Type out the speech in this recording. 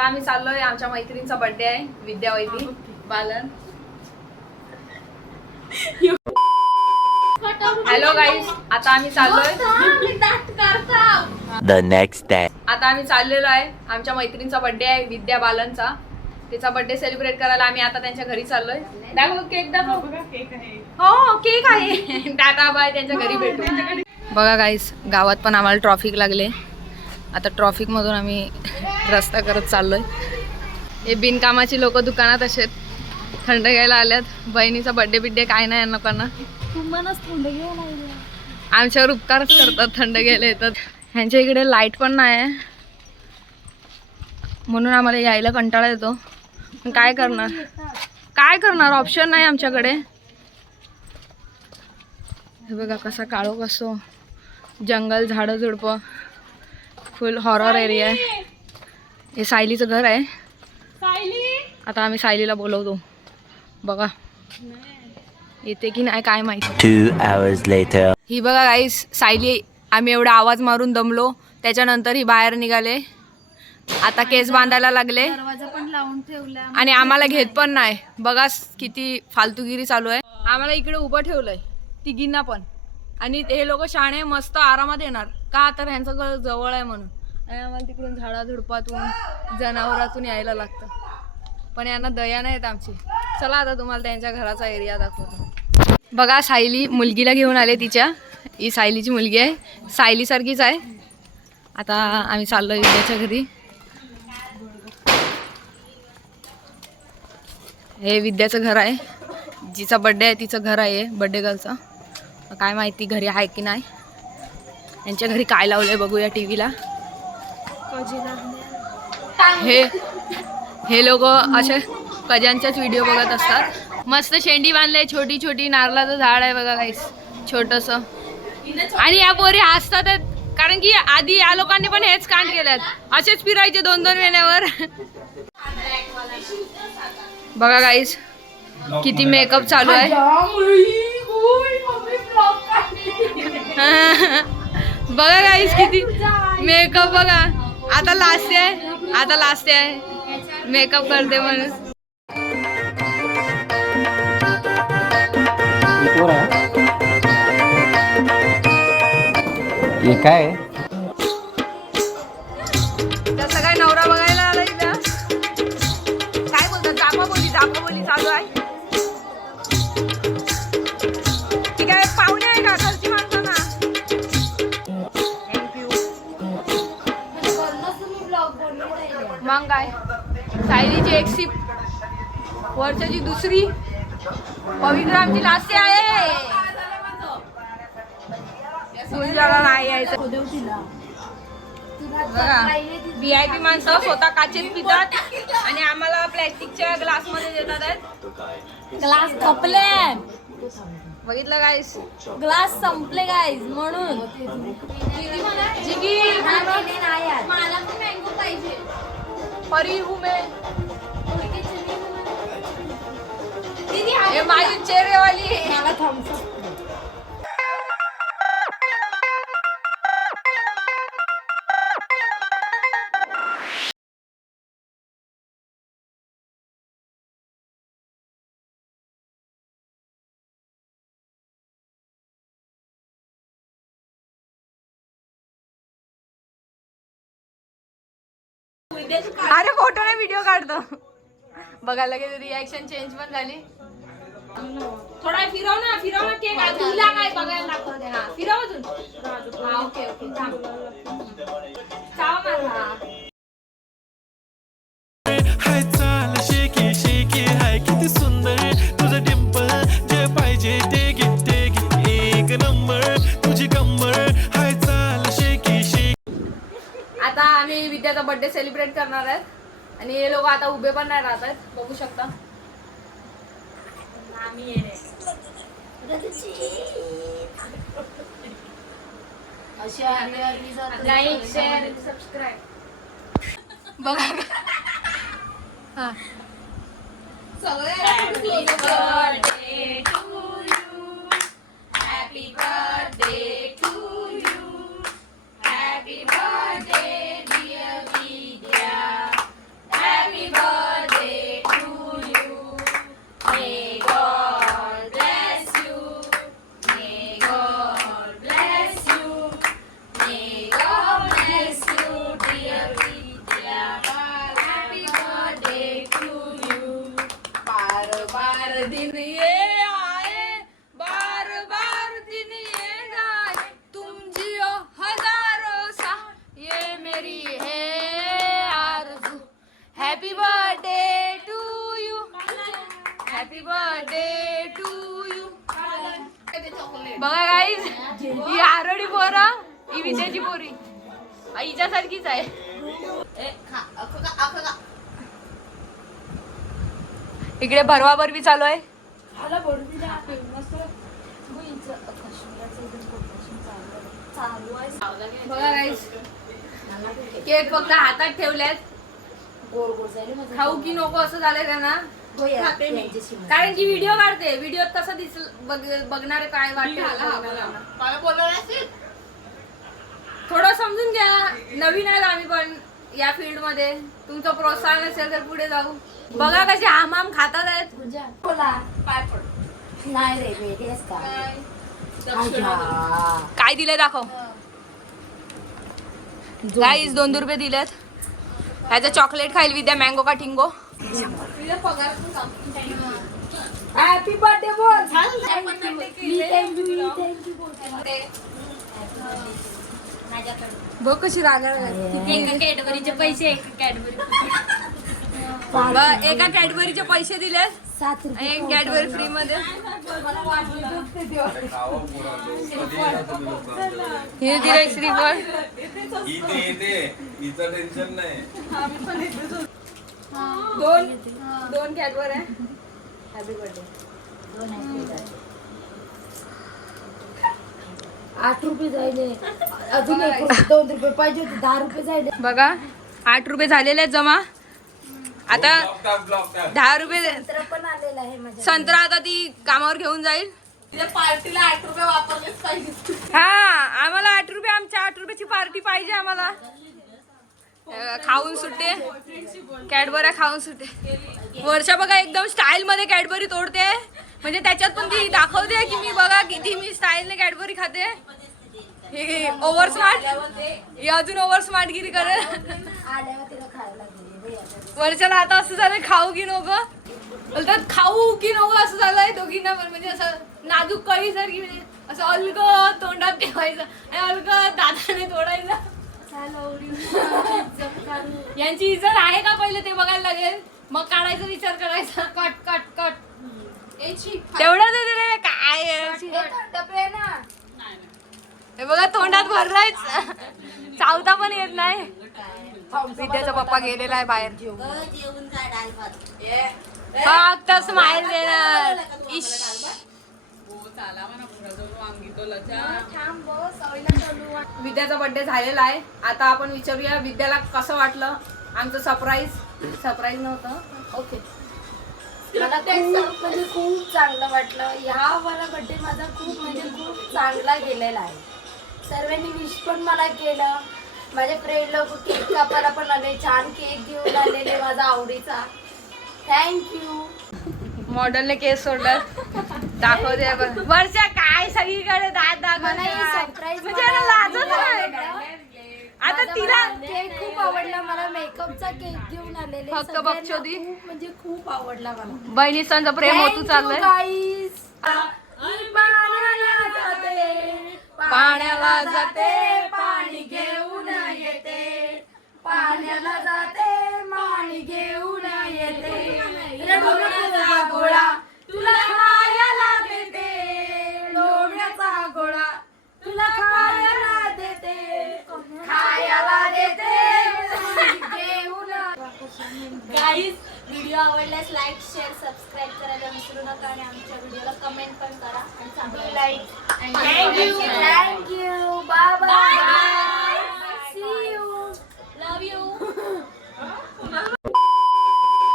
आता आम्ही चाललोय, आमच्या मैत्रिणीचा बर्थडे आहे, विद्या वैदी बालन. हॅलो गाईज, आता आम्ही चाललोय द नेक्स्ट डे. आता आम्ही चाललेलो आहे, आमच्या मैत्रिणीचा बर्थडे आहे विद्या बालनचा. तिचा बर्थडे सेलिब्रेट करायला आम्ही आता त्यांच्या घरी चाललोय. दाखव केक, दाखव. केक आहे. हो केक आहे. टाटा बाय, त्यांच्या घरी भेटू. बघा गाईज, गावात पण आम्हाला ट्रॉफिक लागले. आता ट्रॉफिक मधून आम्ही रस्ता करत चाललोय. हे बिनकामाची लोक दुकानात असे थंड घ्यायला आल्यात. बहिणीचा बर्थडे बिड्डे काय नाही यांना लोकांना. थंड घ्यायला आमच्यावर उपकारच करतात, थंड घ्यायला येतात. ह्यांच्या इकडे लाईट पण नाही आहे, म्हणून आम्हाला यायला कंटाळा येतो. पण काय करणार, ऑप्शन नाही आमच्याकडे. हे बघा कसा काळोख असतो, जंगल, झाडं झुडपं, फुल हॉरर एरिया आहे. हे सायलीचं घर आहे. आता आम्ही सायलीला बोलवतो, बघा येते की नाही काय माहिती. 2 hours later. ही बघा गाईस सायली. आम्ही एवढा आवाज मारून दमलो, त्याच्यानंतर ही बाहेर निघाले. आता केस बांधायला लागले, दरवाजा पण लावून ठेवला आणि आम्हाला घेत पण नाही. बघा किती फालतूगिरी चालू आहे. आम्हाला इकडे उभं ठेवलंय तिघींना पण, आणि हे लोक शाणे मस्त आरामात येणार का, तर ह्यांचं घर जवळ आहे म्हणून. आणि आम्हाला तिकडून झाडाझुडपातून जनावरातून यायला लागतं. पण यांना दया नाही येत आमची. चला आता तुम्हाला त्यांच्या घराचा एरिया दाखवतो. बघा सायली मुलगीला घेऊन आले तिच्या. ही सायलीची मुलगी आहे, सायलीसारखीच आहे. आता आम्ही चाललो विद्याच्या घरी. हे विद्याचं घर आहे, जिचा बड्डे आहे तिचं घर आहे, बड्डे गर्लचं. काय माहिती घरी आहे की नाही. यांच्या घरी काय लावलंय बघूया टीव्हीला. हे लोक असे कजांच्याच व्हिडिओ बघत असतात. मस्त शेंडी बांधले, छोटी छोटी नारळाचं झाड आहे बघा गाईस, छोटस. आणि या पोरी हसतात कारण की आधी या लोकांनी पण हेच कांड केल्यात, असेच फिरायचे 2-2 महिन्यावर. बघा गाईस किती मेकअप चालू आहे. बघा गाईस किती मेकअप. बघा आता लास्ट आहे, मेकअप करते म्हणून. हे काय तसं काय नवरा बघायला आला इथं. काय बोलतात, जापाबोली चालू आहे. ती काय पाहुणे आहे का, घरची माणसं ना. थँक्यू. मग काय, सायलीची एक सिप, वर्षाची दुसरी, पवित्र आमची लास्ट आहे. तुझ्याला नाही यायचं. VIP माणसं स्वतः काचेत पितात आणि आम्हाला प्लॅस्टिकच्या ग्लास मध्ये देतात आहेत. ग्लास संपले, बघितलं गाईस, ग्लास संपले गाईज म्हणून. मला पण मँगो पाहिजे. परी हुमे हे माझी चेहरेवाली. मला थम्स अरे फोटो नाही व्हिडिओ काढतो. बघा लगेच रिॲक्शन चेंज पण झाली. थोडा फिरव ना केक. तुला काय बघायला दाखवते. हा फिरव अजून. हा ओके थांब. चाव मला. हाय चाल शेकी शेकी हाय किती सुंदर तुझं डिंपल, जे पाहिजे ते घे एक नंबर तुझी कमर. हाय चाल शेकी शेकी. आता आम्ही विद्याचा बर्थडे सेलिब्रेट करणार आहेत, आणि हे लोक आता उभे पण नाही राहत आहेत, बघू शकता. Like share subscribe. बघा हा सगळे. Happy birthday to you, happy birthday to you, happy birthday dear Vidya, happy birthday to you, happy birthday to you. बघा गाईज, ही आरोडी पोरं, ही विद्याची पोरी हिच्यासारखीच आहे. इकडे भरवा भरवी चालू आहे. बघा गाईज, केक फक्त हातात ठेवल्यात. खाऊ की नको असं झालंय त्यांना. कारण की व्हिडिओ काढते, व्हिडिओत कसं बघणारे काय वाटते थोडं समजून घ्या. नवीन आहे आम्ही पण या फील्ड मध्ये. तुमचं प्रोत्साहन असेल तर पुढे जाऊ. बघा कसे आम खातात आहेत. काय दिले दाखव. गाईज 2 रुपये दिलेत. ह्याचं चॉकलेट खाईल विद्या, मँगो का ठिंगो. हॅपी बर्थडे बोल. बघ कशी रागा कॅडबरीचे पैसे, एका कॅडबरीचे पैसे दिलेत 7 आणि एक कॅडबरी फ्री मध्ये. हे दिले श्रीफळ. टेन्शन नाही. दोन कॅडबर आहे. Happy birthday. 8 रुपये जायले. अजून 2 रुपये पाहिजे होते. 10 रुपये जायले. बघा 8 रुपये झालेले आहेत जमा. आता 10 रुपये संत्रा पण आलेला आहे माझ्या. संत्रा आता ती कामावर घेऊन जाईल. पार्टीला 8 रुपये वापरलेच पाहिजे. हा, आम्हाला 8 रुपये, आमच्या 8 रुपयाची पार्टी पाहिजे आम्हाला. खाऊन सुट्टे कॅडबऱ्या खाऊन सुट्टे. वर्षा बघा एकदम स्टाईल मध्ये कॅडबरी तोडते. म्हणजे त्याच्यात पण ती दाखवते की मी बघा किती मी स्टाईलने कॅडबरी खाते. हे ओव्हर स्मार्ट, हे अजून ओव्हर स्मार्टगिरी करेल. आल्यावर तिला खायला गेली. वर्षाला आता असं झालंय खाऊ की नको, बोलतात खाऊ की नको असं झालंय दोघींना पण. म्हणजे असं नाजूक कळी सारखी, म्हणजे असं अलग तोंडात ठेवायचं आणि अलग दादाने तोडायचं. यांची इज्जत आहे का पहिले ते बघायला लागेल, मग काढायचा विचार करायचा. कट कट कट तेवढंच आहे रे. काय हे बघा तोंडात भरलायच, चावता पण येत नाही. विद्याचा पप्पा गेलेला आहे बाहेर. फक्त स्माईल देणार. इश विद्याचा बर्थडे झालेला आहे. आता आपण विचारूया विद्याला कसं वाटलं आमचं सरप्राईज नव्हतं. ओके, मला खूप म्हणजे खूप चांगलं वाटलं. ह्या वाला बर्थडे माझा खूप चांगला गेलेला आहे. सर्वांनी विश पण मला केलं. माझे फ्रेंड लोक केक कापायला पण आले, छान केक घेऊन आलेले माझा आवडीचा. थँक्यू. मॉडेलने केस सोडला. दाखवते वर्षा काय सगळीकडे दात मला हे दाखवते. सरप्राईज म्हणजे याला लाजच नाही. आता तिला केक खूप आवडला मला. मेकअपचा केक घेऊन आलेले फक्त सगळ्यांना बक्षोदी. खूप म्हणजे खूप आवडला मला. बहिणीचं प्रेम होतू चाललंय. पाण्याला जाते पाणी घेऊन येते, पाण्याला जाते पाणी घेऊन येते. डोंगराचा गोळा तुला खायला देते, डोंगराचा गोळा तुला खायला देते, खायला देते घेऊन. गाईज, व्हिडिओ आवडल्यास लाईक शेअर सबस्क्राईब करायला विसरू नका आणि आमच्या व्हिडिओला कमेंट पण करा आणि चांगलं लाईक. थँक्यू.